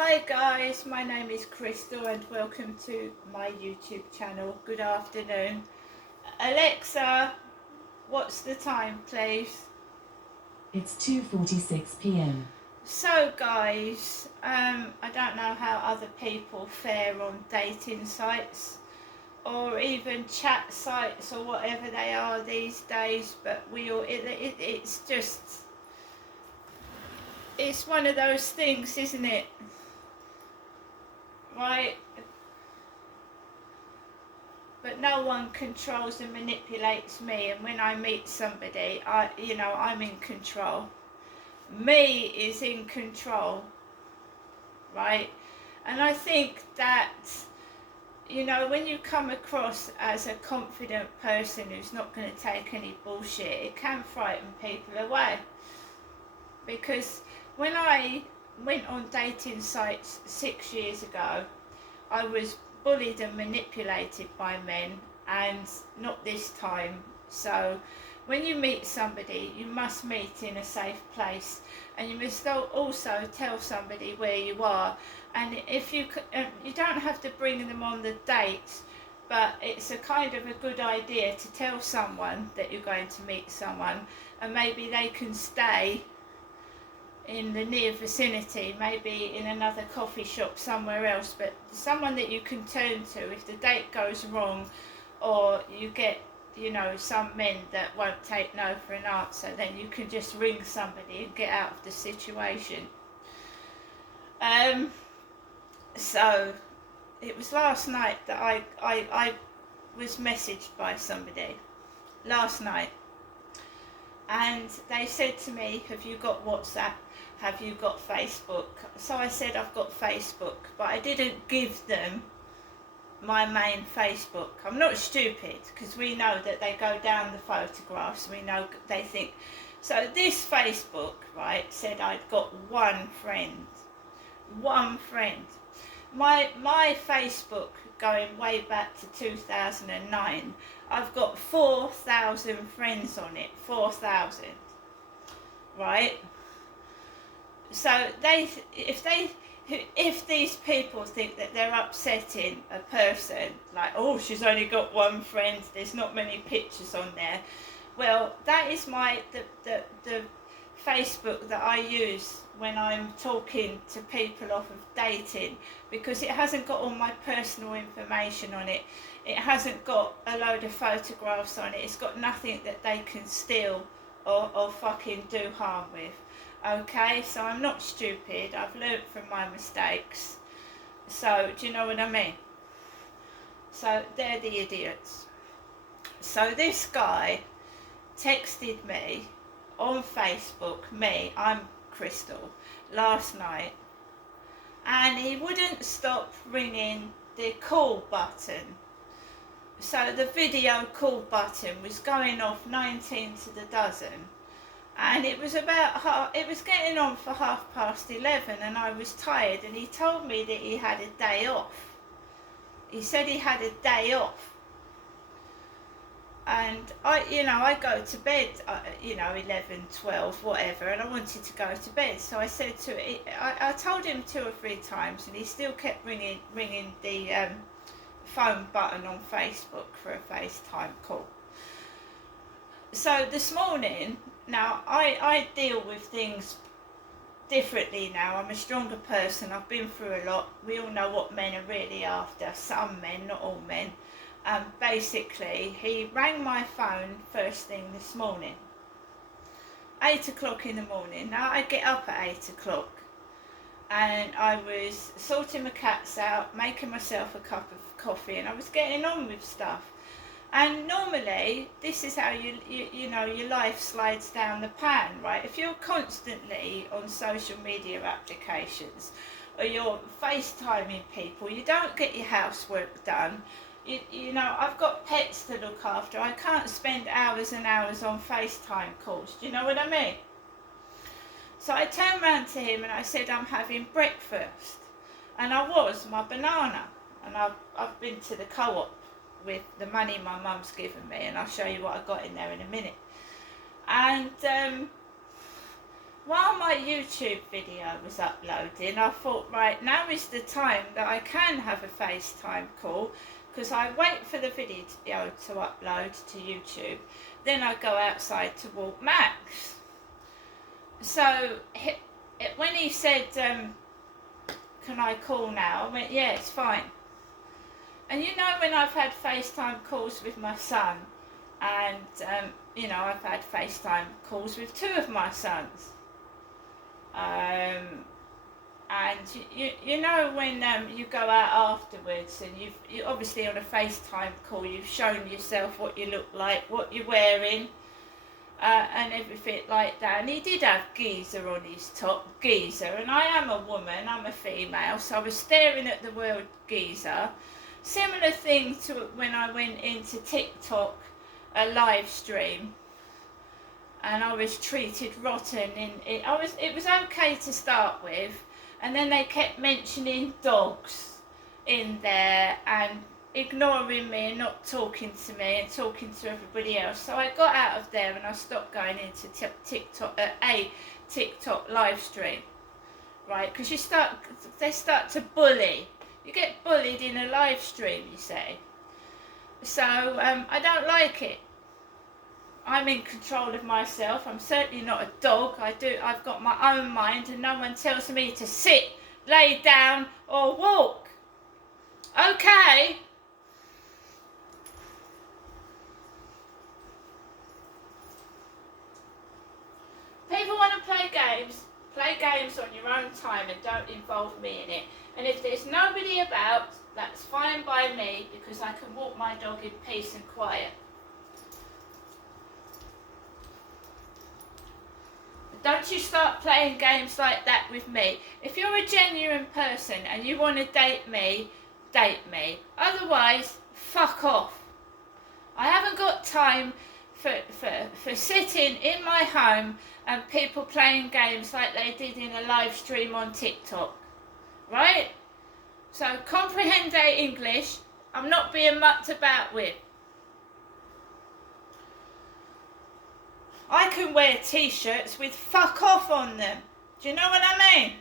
Hi guys, my name is Crystal and welcome to my YouTube channel. Good afternoon. Alexa, what's the time please? It's 2:46 p.m. So guys, I don't know how other people fare on dating sites or even chat sites or whatever they are these days, but it's one of those things, isn't it? Right? But no one controls and manipulates me, and when I meet somebody, I'm in control. Me is in control, right? And I think that, when you come across as a confident person who's not going to take any bullshit, it can frighten people away. Because when I went on dating sites 6 years ago, I was bullied and manipulated by men, and not this time. So when you meet somebody, you must meet in a safe place, and you must also tell somebody where you are. And if you don't have to bring them on the date, but it's a kind of a good idea to tell someone that you're going to meet someone, and maybe they can stay in the near vicinity, maybe in another coffee shop somewhere else, but someone that you can turn to if the date goes wrong, or you get, some men that won't take no for an answer, then you can just ring somebody and get out of the situation. So it was last night that I was messaged by somebody last night, and they said to me, have you got WhatsApp? Have you got Facebook? So I said I've got Facebook, but I didn't give them my main Facebook. I'm not stupid, because we know that they go down the photographs, we know they think. So this Facebook, right, said I'd got one friend. My Facebook, going way back to 2009, I've got 4,000 friends on it. 4,000, right? So if these people think that they're upsetting a person, like, oh, she's only got one friend, there's not many pictures on there, well, that is the Facebook that I use when I'm talking to people off of dating, because it hasn't got all my personal information on it. It hasn't got a load of photographs on it. It's got nothing that they can steal or fucking do harm with. Okay, so I'm not stupid. I've learnt from my mistakes. So, do you know what I mean? So, they're the idiots. So, this guy texted me on Facebook, I'm Crystal, last night, and he wouldn't stop ringing the call button. So, the video call button was going off 19 to the dozen. And it was getting on for 11:30, and I was tired, and he told me that he had a day off. He said he had a day off. And I go to bed, 11, 12, whatever, and I wanted to go to bed. So I said I told him 2 or 3 times, and he still kept ringing the phone button on Facebook for a FaceTime call. So this morning, now I deal with things differently now. I'm a stronger person. I've been through a lot. We all know what men are really after. Some men, not all men. Basically, he rang my phone first thing this morning, 8 o'clock in the morning. Now I get up at 8 o'clock, and I was sorting my cats out, making myself a cup of coffee, and I was getting on with stuff. And normally, this is how your life slides down the pan, right? If you're constantly on social media applications, or you're FaceTiming people, you don't get your housework done. I've got pets to look after. I can't spend hours and hours on FaceTime calls. Do you know what I mean? So I turned round to him and I said, I'm having breakfast. And I was, my banana. And I've been to the co-op with the money my mum's given me, and I'll show you what I got in there in a minute. And while my YouTube video was uploading, I thought, right, now is the time that I can have a FaceTime call, because I wait for the video to be able to upload to YouTube, then I go outside to walk Max. So when he said, can I call now, I went, yeah, it's fine. And you know, when I've had FaceTime calls with my son, and you know, I've had FaceTime calls with two of my sons, and you know, when you go out afterwards and you obviously on a FaceTime call, you've shown yourself what you look like, what you're wearing, and everything like that. And he did have geezer on his top, geezer, and I am a woman, I'm a female, so I was staring at the word geezer. Similar thing to when I went into TikTok, a live stream, and I was treated rotten. It was okay to start with, and then they kept mentioning dogs in there and ignoring me and not talking to me and talking to everybody else. So I got out of there and I stopped going into a TikTok live stream, right? Because they start to bully. You get bullied in a live stream, you say. So I don't like it. I'm in control of myself. I'm certainly not a dog. I've got my own mind, and no one tells me to sit, lay down, or walk. Okay. People want to play games. Play games on your own time and don't involve me in it. And if there's nobody about, that's fine by me, because I can walk my dog in peace and quiet. Don't you start playing games like that with me. If you're a genuine person and you want to date me, date me. Otherwise, fuck off. I haven't got time for sitting in my home and people playing games like they did in a live stream on TikTok. Right? So comprehend English. I'm not being mucked about with. I can wear t-shirts with fuck off on them. Do you know what I mean?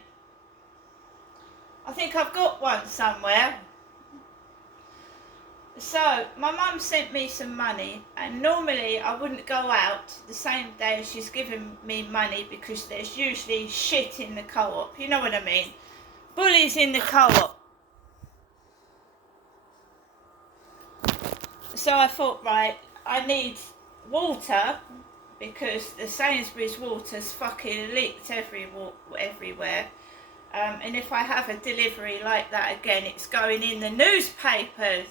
I think I've got one somewhere. So, my mum sent me some money, and normally I wouldn't go out the same day as she's given me money, because there's usually shit in the co-op. You know what I mean? Bullies in the co-op. So I thought, right, I need water, because the Sainsbury's water's fucking leaked everywhere. And if I have a delivery like that again, it's going in the newspapers.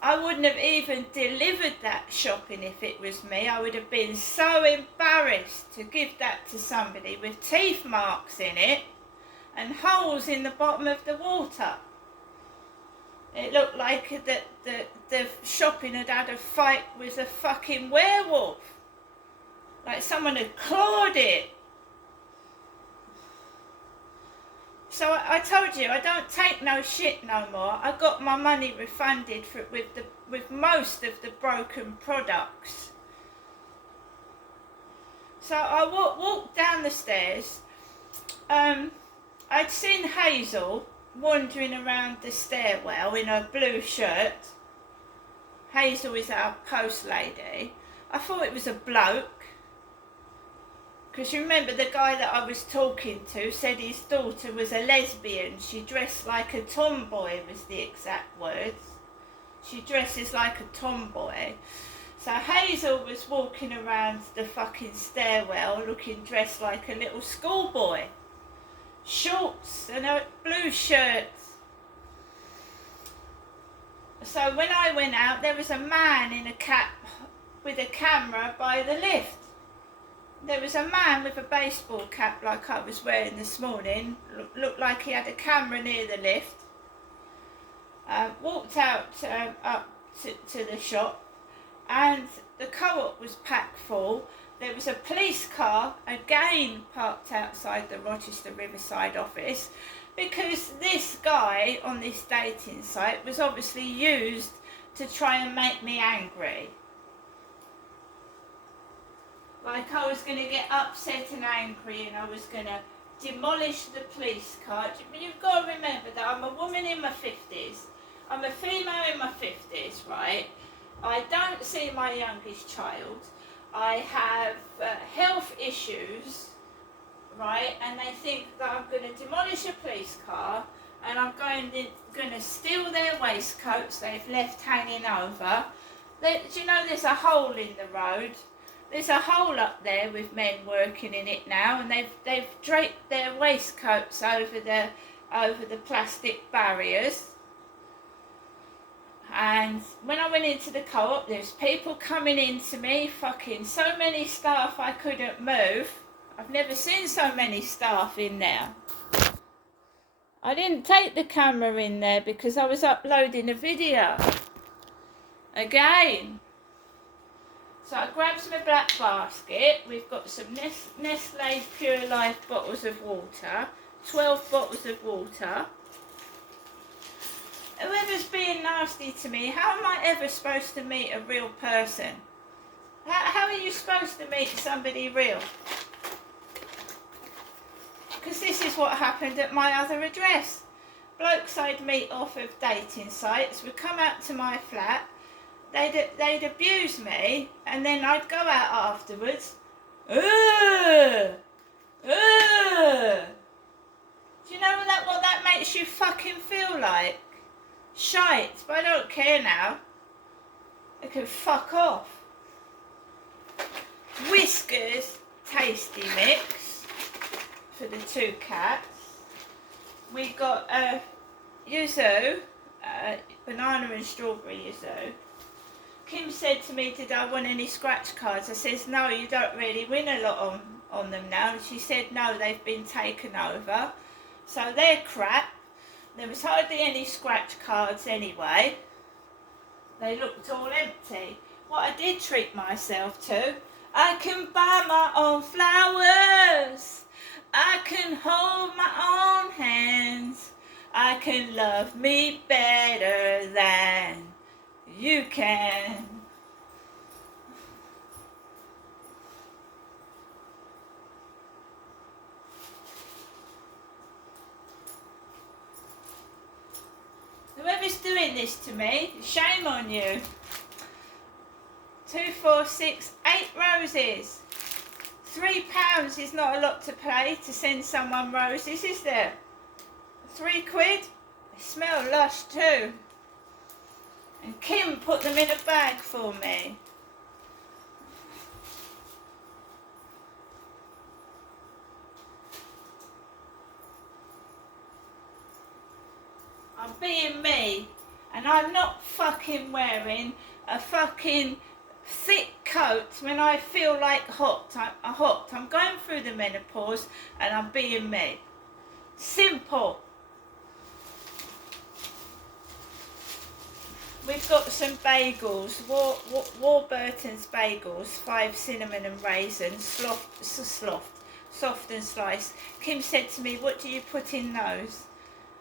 I wouldn't have even delivered that shopping if it was me. I would have been so embarrassed to give that to somebody with teeth marks in it and holes in the bottom of the water. It looked like the shopping had had a fight with a fucking werewolf. Like someone had clawed it. So I told you, I don't take no shit no more. I got my money refunded with most of the broken products. So I walked down the stairs. I'd seen Hazel wandering around the stairwell in her blue shirt. Hazel is our post lady. I thought it was a bloke, because you remember the guy that I was talking to said his daughter was a lesbian. She dressed like a tomboy, was the exact words. She dresses like a tomboy. So Hazel was walking around the fucking stairwell dressed like a little schoolboy. Shorts and a blue shirt. So when I went out, there was a man in a cap with a camera by the lift. There was a man with a baseball cap like I was wearing this morning. Looked like he had a camera near the lift. Walked out up to the shop, and the co-op was packed full. There was a police car again parked outside the Rochester Riverside office, because this guy on this dating site was obviously used to try and make me angry. Like I was going to get upset and angry and I was going to demolish the police car. You've got to remember that I'm a woman in my 50s. I'm a female in my 50s, right? I don't see my youngest child. I have health issues, right? And they think that I'm going to demolish a police car and I'm going to steal their waistcoats they've left hanging over. Do you know there's a hole in the road? There's a hole up there with men working in it now, and they've draped their waistcoats over the plastic barriers. And when I went into the co-op, there's people coming in to me, fucking so many staff I couldn't move. I've never seen so many staff in there. I didn't take the camera in there because I was uploading a video. Again. So I grabbed my black basket. We've got some Nestle Pure Life bottles of water. 12 bottles of water. Whoever's being nasty to me, how am I ever supposed to meet a real person? How are you supposed to meet somebody real? Because this is what happened at my other address. Blokes I'd meet off of dating sites would come out to my flat. They'd abuse me, and then I'd go out afterwards. Do you know what that makes you fucking feel like? Shite, but I don't care now. I can fuck off. Whiskers Tasty Mix for the 2 cats. We got yuzu, banana and strawberry yuzu. Kim said to me, did I want any scratch cards? I says, no, you don't really win a lot on them now. And she said, no, they've been taken over. So they're crap. There was hardly any scratch cards anyway. They looked all empty. What I did treat myself to, I can buy my own flowers. I can hold my own hands. I can love me better than you can. Whoever's doing this to me, shame on you. 2, 4, 6, 8 roses. £3 is not a lot to pay to send someone roses, is there? £3. They smell lush too. And Kim put them in a bag for me. I'm being me, and I'm not fucking wearing a fucking thick coat when I feel like hot. I'm going through the menopause and I'm being me. Simple. We've got some bagels, Warburton's bagels, 5 cinnamon and raisins, soft and sliced. Kim said to me, what do you put in those?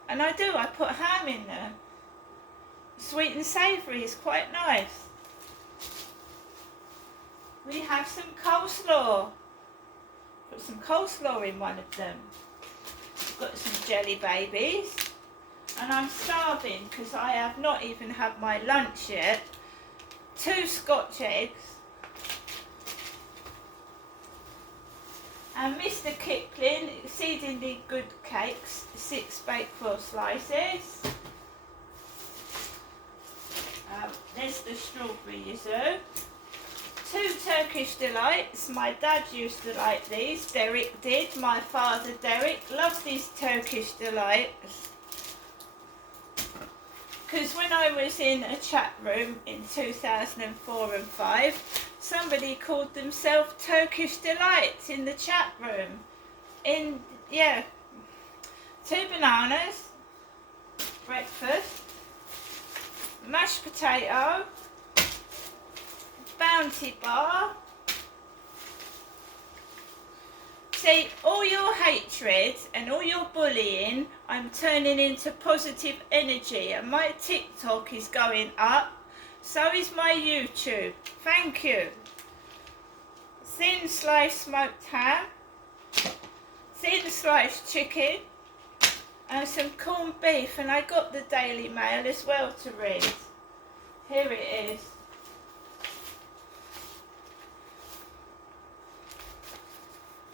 And I do, I put ham in there. Sweet and savoury is quite nice. We have some coleslaw. Put some coleslaw in one of them. We've got some jelly babies. And I'm starving because I have not even had my lunch yet. 2 Scotch eggs. And Mr. Kipling, exceedingly good cakes, 6 Bakewell slices. There's the strawberry yuzu. 2 Turkish delights. My dad used to like these. Derek did. My father Derek loved these Turkish delights. Because when I was in a chat room in 2004 and 5, somebody called themselves Turkish Delights in the chat room. 2 bananas, breakfast, mashed potato, Bounty bar. See, all your hatred and all your bullying, I'm turning into positive energy, and my TikTok is going up, so is my YouTube. Thank you. thin sliced smoked ham, thin sliced chicken, and some corned beef. And I got the Daily Mail as well to read. Here it is.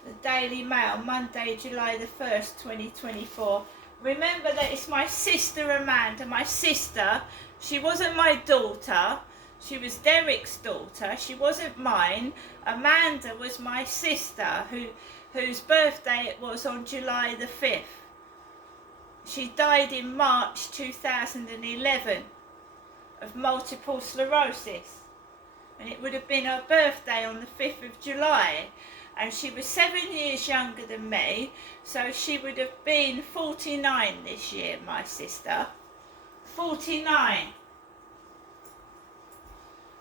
The Daily Mail, Monday, July the 1st, 2024. Remember that it's my sister Amanda. My sister, she wasn't my daughter. She was Derek's daughter. She wasn't mine. Amanda was my sister, whose birthday it was on July the 5th. She died in March 2011 of multiple sclerosis. And it would have been her birthday on the 5th of July. And she was 7 years younger than me, so she would have been 49 this year, my sister. 49.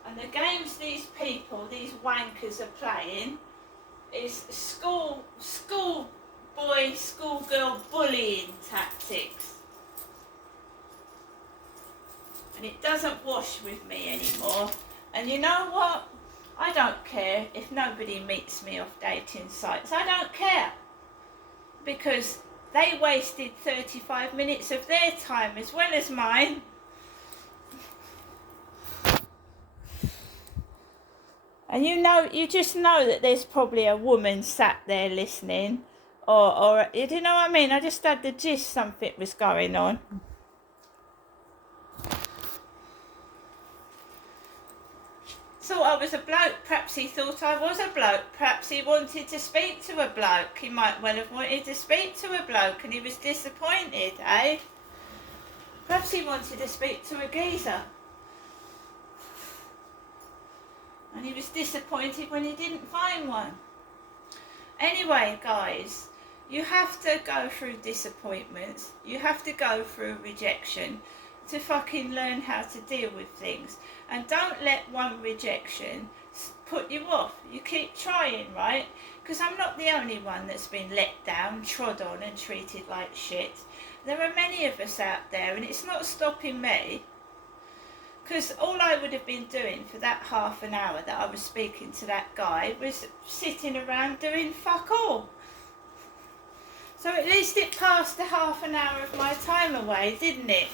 And the games these people, these wankers are playing is schoolgirl bullying tactics. And it doesn't wash with me anymore. And you know what? I don't care if nobody meets me off dating sites. I don't care. Because they wasted 35 minutes of their time as well as mine. And you just know that there's probably a woman sat there listening. Or you know what I mean? I just had the gist something was going on. Thought I was a bloke. Perhaps he thought I was a bloke. Perhaps he wanted to speak to a bloke. He might well have wanted to speak to a bloke and he was disappointed, eh? Perhaps he wanted to speak to a geezer. And he was disappointed when he didn't find one. Anyway, guys, you have to go through disappointments. You have to go through rejection to fucking learn how to deal with things. And don't let one rejection put you off. You keep trying, right? Because I'm not the only one that's been let down, trod on and treated like shit. There are many of us out there and it's not stopping me. Because all I would have been doing for that half an hour that I was speaking to that guy was sitting around doing fuck all. So at least it passed the half an hour of my time away, didn't it?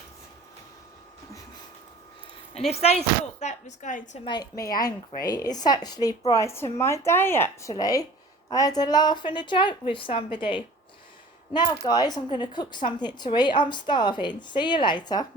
And if they thought that was going to make me angry, it's actually brightened my day, actually. I had a laugh and a joke with somebody. Now, guys, I'm going to cook something to eat. I'm starving. See you later.